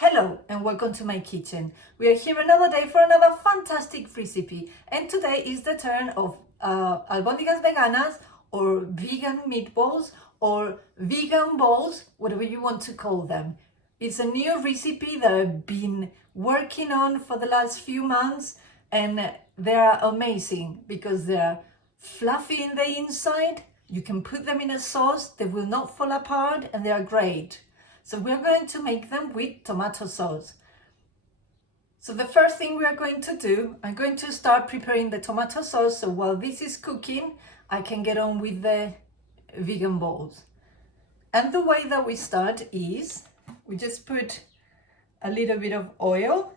Hello and welcome to my kitchen. We are here another day for another fantastic recipe, and today is the turn of albóndigas veganas or vegan meatballs or vegan balls, whatever you want to call them. It's a new recipe that I've been working on for the last few months, and they're amazing because they're fluffy in the inside. You can put them in a sauce, they will not fall apart, and they are great. So we're going to make them with tomato sauce. So the first thing we are going to do, I'm going to start preparing the tomato sauce. So while this is cooking, I can get on with the vegan balls. And the way that we start is, we just put a little bit of oil.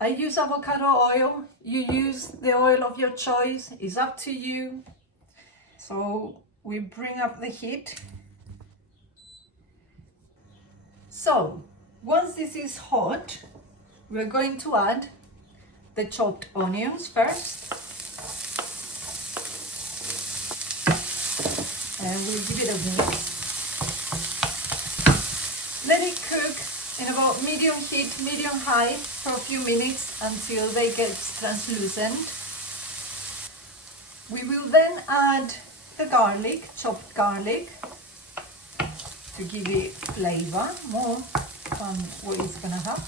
I use avocado oil. You use the oil of your choice. It's up to you. So we bring up the heat. So once this is hot, we're going to add the chopped onions first. And we'll give it a mix. Let it cook in about medium heat, medium high for a few minutes until they get translucent. We will then add the garlic, chopped garlic, to give it flavor more than what it's gonna have.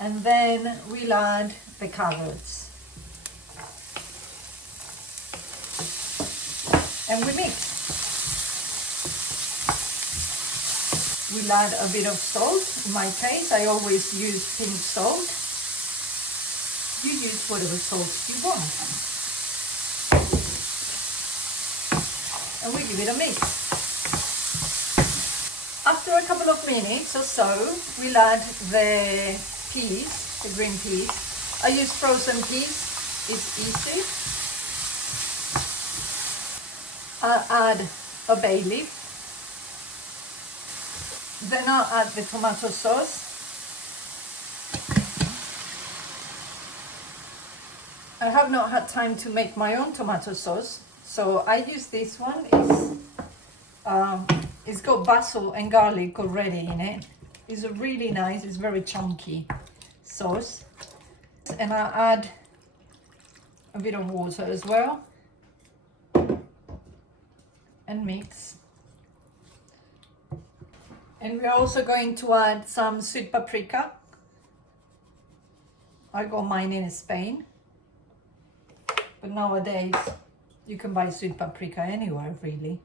And then we'll add the carrots. And we mix. We'll add a bit of salt. In my case, I always use pink salt. You use whatever salt you want. And we give it a mix. After a couple of minutes or so, we'll add the peas, the green peas. I use frozen peas, it's easy. I'll add a bay leaf. Then I'll add the tomato sauce. I have not had time to make my own tomato sauce, so I use this one. It's got basil and garlic already in it. It's a really nice, it's very chunky sauce. And I add a bit of water as well. And mix. And we're also going to add some sweet paprika. I got mine in Spain. But nowadays, you can buy sweet paprika anywhere, really.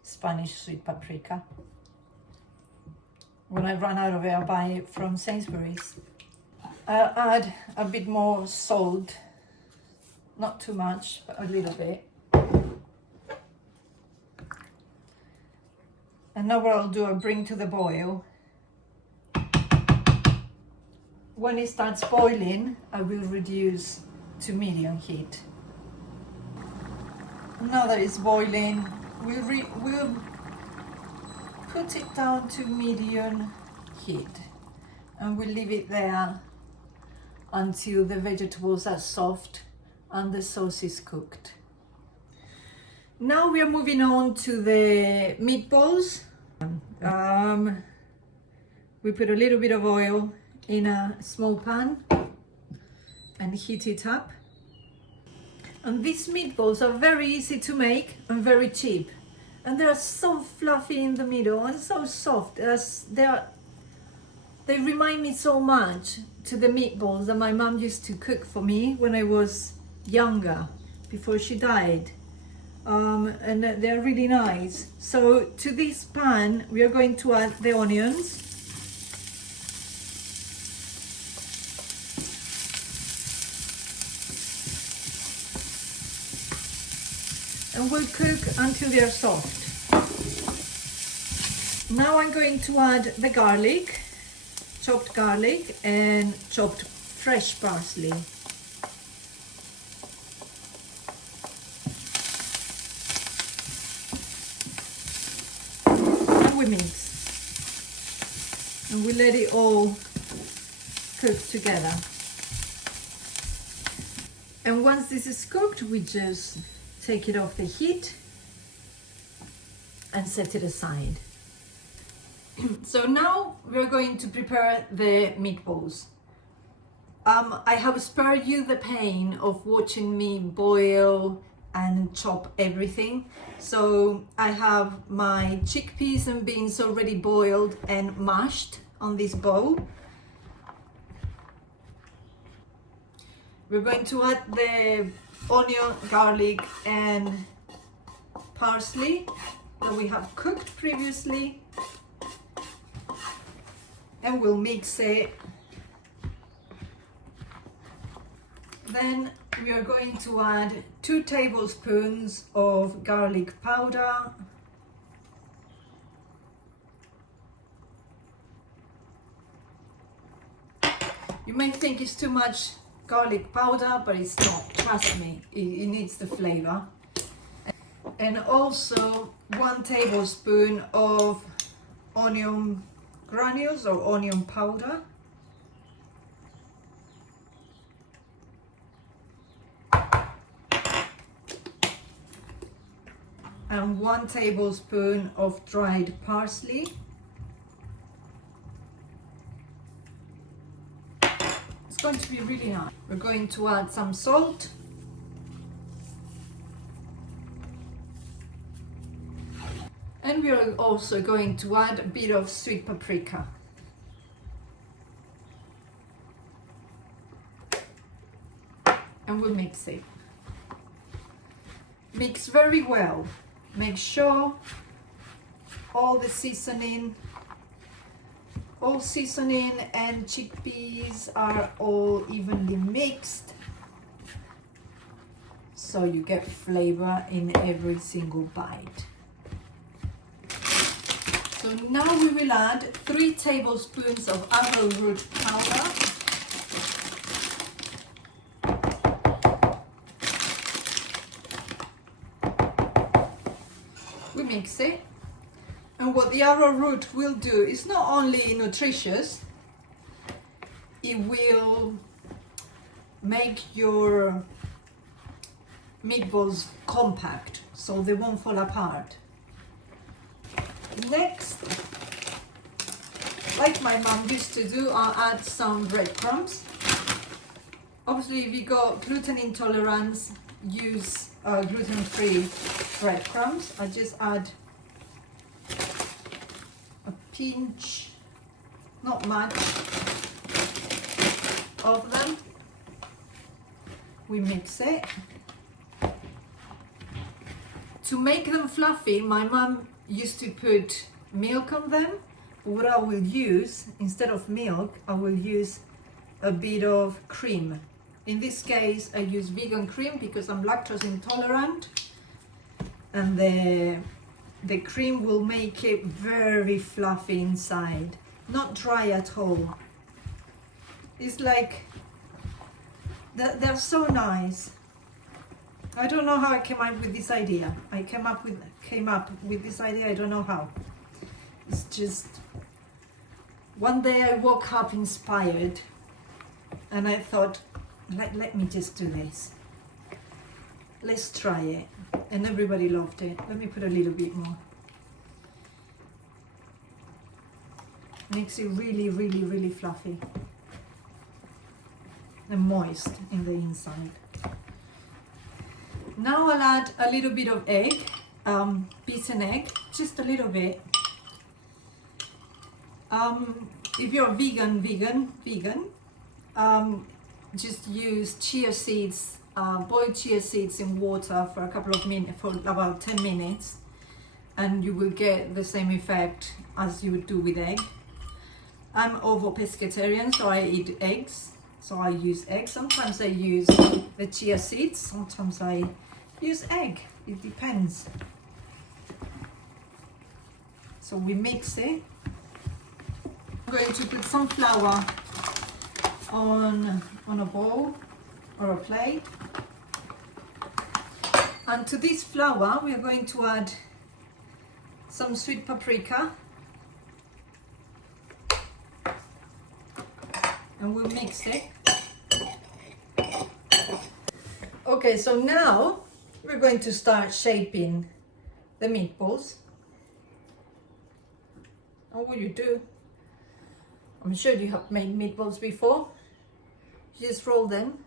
Spanish sweet paprika. When I run out of it, I buy it from Sainsbury's. I'll add a bit more salt. Not too much, but a little bit. And now what I'll do, I'll bring to the boil. When it starts boiling, I will reduce to medium heat. Now that it's boiling, we'll put it down to medium heat, and we'll leave it there until the vegetables are soft and the sauce is cooked. Now we are moving on to the meatballs. We put a little bit of oil in a small pan and heat it up. And these meatballs are very easy to make and very cheap. And they're so fluffy in the middle and so soft. They remind me so much to the meatballs that my mom used to cook for me when I was younger, before she died. And they're really nice. So to this pan, we are going to add the onions. And we'll cook until they're soft. Now I'm going to add the garlic, chopped garlic and chopped fresh parsley. And we mix. And we let it all cook together. And once this is cooked, we just take it off the heat and set it aside. So now we're going to prepare the meatballs. I have spared you the pain of watching me boil and chop everything. So I have my chickpeas and beans already boiled and mashed on this bowl. We're going to add the onion, garlic and parsley that we have cooked previously, and we'll mix it. Then we are going to add 2 tablespoons of garlic powder, you may think it's too much garlic powder, but it's not, trust me, it needs the flavor. And also 1 tablespoon of onion granules or onion powder. And 1 tablespoon of dried parsley. It's going to be really nice. We're going to add some salt. And we are also going to add a bit of sweet paprika. And we'll mix it. Mix very well. Make sure all seasoning and chickpeas are all evenly mixed, so you get flavor in every single bite. So now we will add 3 tablespoons of arrowroot powder. We mix it, and what the arrowroot will do is not only nutritious, it will make your meatballs compact so they won't fall apart. Next, like my mom used to do, I'll add some breadcrumbs. Obviously, if you got gluten intolerance, use gluten-free breadcrumbs. I just add a pinch, not much, of them. We mix it. To make them fluffy, my mom used to put milk on them. What I will use, instead of milk, I will use a bit of cream. In this case, I use vegan cream because I'm lactose intolerant, and the cream will make it very fluffy inside, not dry at all. It's like, they're so nice. I don't know how I came up with this idea. I came up with this idea, I don't know how. It's just, one day I woke up inspired and I thought, let me just do this. Let's try it. And everybody loved it. Let me put a little bit more. Makes it really, really, really fluffy and moist in the inside. Now I'll add a little bit of egg, beaten egg, just a little bit. If you're vegan, just use chia seeds, boil chia seeds in water for a couple of minutes, for about 10 minutes, and you will get the same effect as you would do with egg. I'm ovo-pescatarian, so I eat eggs, so I use eggs. Sometimes I use the chia seeds, sometimes I use egg, it depends. So we mix it. I'm going to put some flour on a bowl or a plate, and to this flour we are going to add some sweet paprika, and we'll mix it. Okay, so now we're going to start shaping the meatballs. How will you do? I'm sure you have made meatballs before. You just roll them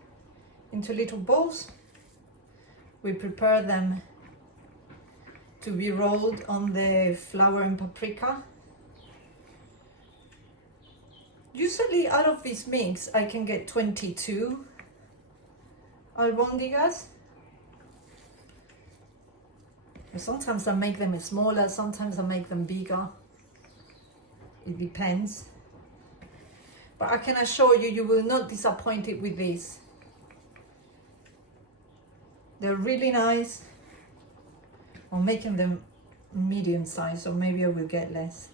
into little balls. We prepare them to be rolled on the flour and paprika. Usually out of this mix I can get 22 albondigas. Sometimes I make them smaller, sometimes I make them bigger. It depends. But I can assure you, you will not disappoint it with this. They're really nice. I'm making them medium size, so maybe I will get less.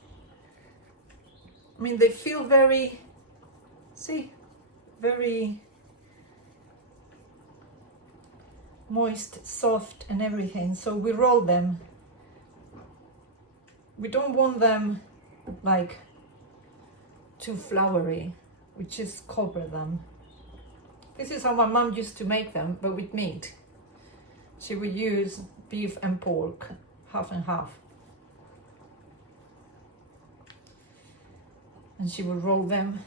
I mean, they feel very, see, very moist, soft and everything. So we roll them. We don't want them like too floury. We just cover them. This is how my mum used to make them, but with meat. She would use beef and pork, half and half. And she would roll them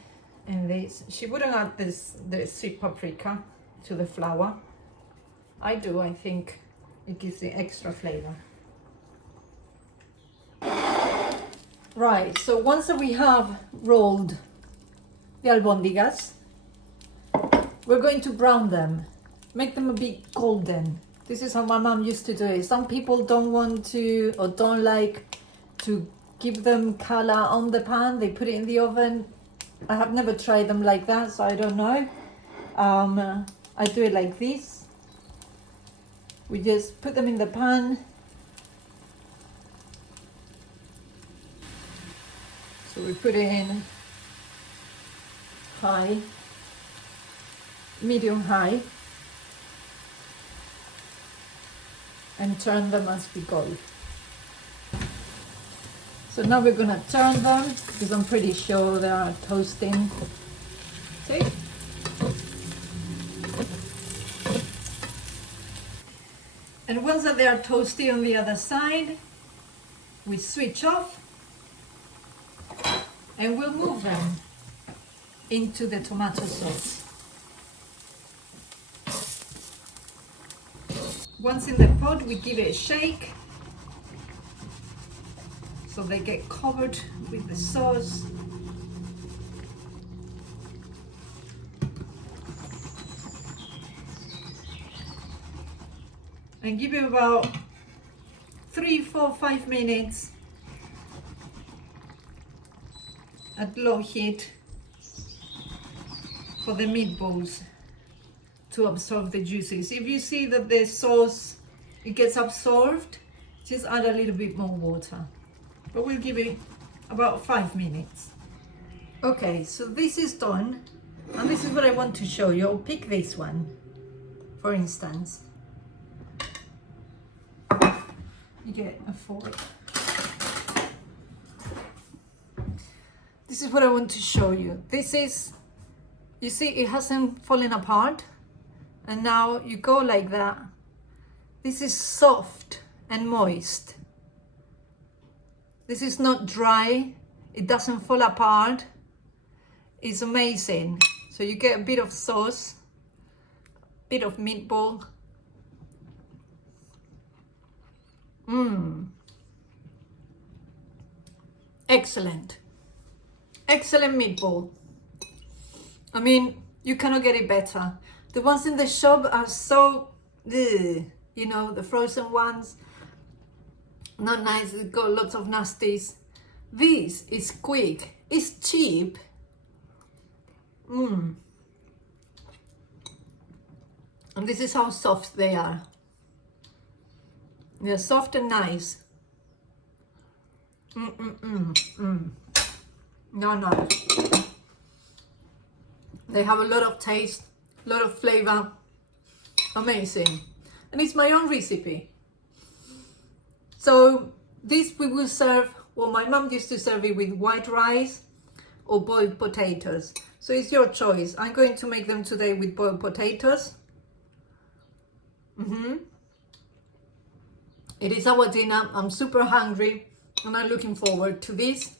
in this. She wouldn't add the sweet paprika to the flour. I do, I think it gives the extra flavor. Right, so once that we have rolled the albondigas, we're going to brown them, make them a bit golden. This is how my mom used to do it. Some people don't want to or don't like to give them color on the pan. They put it in the oven. I have never tried them like that, so I don't know. I do it like this. We just put them in the pan. So we put it in high, medium high, and turn them as we go. So now we're gonna turn them because I'm pretty sure they are toasting. See? And once that they are toasty on the other side, we switch off and we'll move them into the tomato sauce. Once in the pot, we give it a shake so they get covered with the sauce. And give it about 3, 4, 5 minutes at low heat for the meatballs to absorb the juices. If you see that the sauce, it gets absorbed, just add a little bit more water. But we'll give it about 5 minutes. Okay, so this is done. And this is what I want to show you. I'll pick this one, for instance. You get a fork. This is what I want to show you. This is, you see, it hasn't fallen apart. And now you go like that. This is soft and moist. This is not dry. It doesn't fall apart. It's amazing. So you get a bit of sauce, bit of meatball. Excellent. Excellent meatball. I mean, you cannot get it better. The ones in the shop are so, you know, the frozen ones, not nice, it's got lots of nasties. This is quick, it's cheap. And this is how soft they are. They're soft and nice. No. They have a lot of taste, a lot of flavor. Amazing. And it's my own recipe. So this we will serve, well, my mom used to serve it with white rice or boiled potatoes. So it's your choice. I'm going to make them today with boiled potatoes. It is our dinner. I'm super hungry and I'm looking forward to this.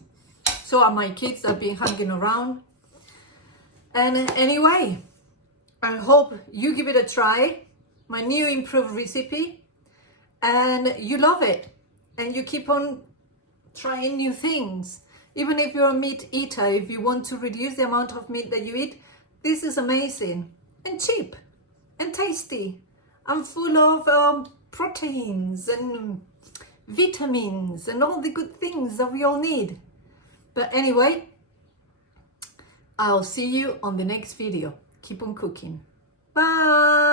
So are my kids. I've been hanging around. And anyway, I hope you give it a try, my new improved recipe, and you love it. And you keep on trying new things. Even if you're a meat eater, if you want to reduce the amount of meat that you eat, this is amazing and cheap and tasty and full of proteins and vitamins and all the good things that we all need. But anyway, I'll see you on the next video. Keep on cooking. Bye.